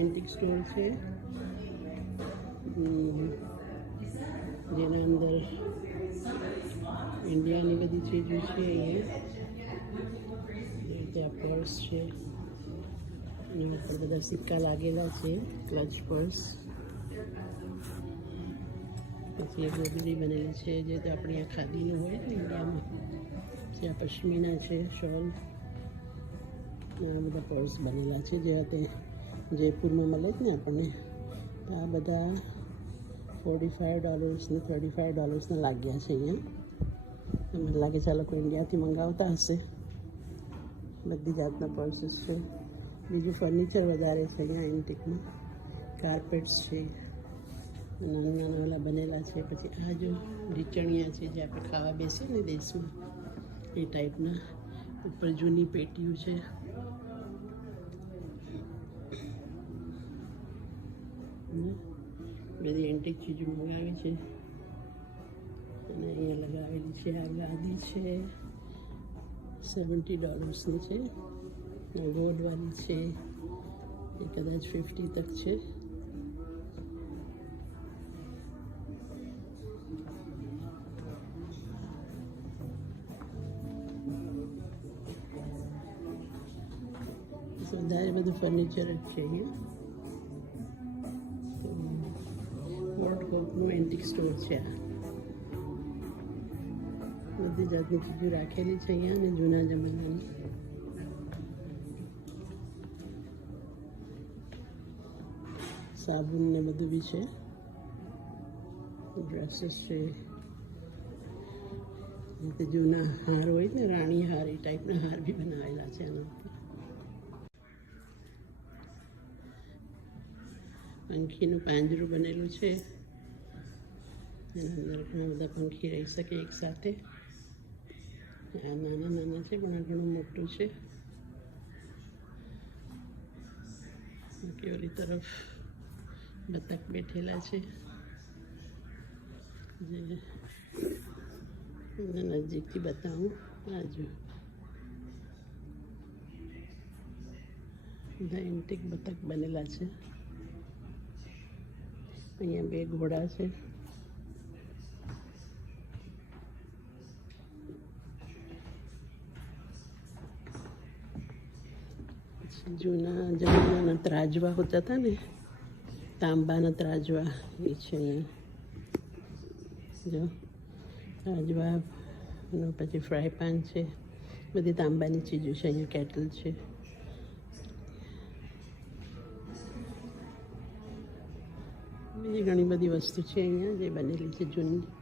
Antique store છે. જેના અંદર ઇન્ડિયાની બધી ચીજો છે અહીંયા. ત્યાં પર્સ છે. એના ઉપર બધા સિક્કા લાગેલા છે ક્લચ પર્સ પછી એક બનેલી છે, જે આપણી આ ખાદીનું હોય ને ઇન્ડિયામાં ત્યાં પશ્મિના છે, શોલ. ઘણા બધા પર્સ બનેલા છે, જે તે જયપુરમાં મળે જ ને આપણને? આ બધા ફોર્ટી ફાઇવ ડોલર્સને થર્ટી ફાઇવ ડોલર્સના લાગ્યા છે અહીંયા. મને લાગે છે આ લોકો ઇન્ડિયાથી મંગાવતા હશે. બધી જાતના પર્સીસ છે. બીજું ફર્નિચર વધારે છે અહીંયા એન્ટિકમાં કાર્પેટ્સ છે. નાના નાના ઓલા બનેલા છે. પછી આ જો ઢીચણિયા છે જે આપણે ખાવા બેસીએ ને દેશમાં, એ ટાઈપના ઉપર જૂની પેટીઓ છે. બધી એન્ટિક ચીજો મંગાવી છે. અને અહીંયા લગાવેલી છે આ ગાદી છે. સેવન્ટી ડોલર્સની છે. ગોલ્ડવાળી છે. એ કદાચ ફિફ્ટી તક છે. વધારે બધું ફર્નિચર જ છે અહીંયા. વોર્ડ એન્ટિક સ્ટોર છે આ. બધી જાતની ચીજો રાખેલી છે અહીંયા અને જૂના જમાનાની. સાબુન ને બધું બી છે. ડ્રેસીસ છે. જૂના હાર હોય ને, રાણી હાર, એ ટાઈપના હાર બી બનાવેલા છે એના ઉપર. પંખીનું પાંજરું બનેલું છે. બધા પંખી રહી શકે એકસાથે આ નાના નાના છે, પણ આ ઘણું મોટું છે. કેવરી તરફ બતક બેઠેલા છે. જે નજીકથી બતાવું. આજુ બધા એન્ટિક બતક બનેલા છે. અહીંયા બે ઘોડા છે. જૂના જમાનાના ત્રાજવા હોતા હતા ને, તાંબાના ત્રાજવા એ છે જો, ત્રાજવા પછી ફ્રાય પાન છે. બધી તાંબાની ચીજો છે, અહીંયા કેટલ છે. બીજી ઘણી બધી વસ્તુ છે અહીંયા જે બનેલી છે જૂની.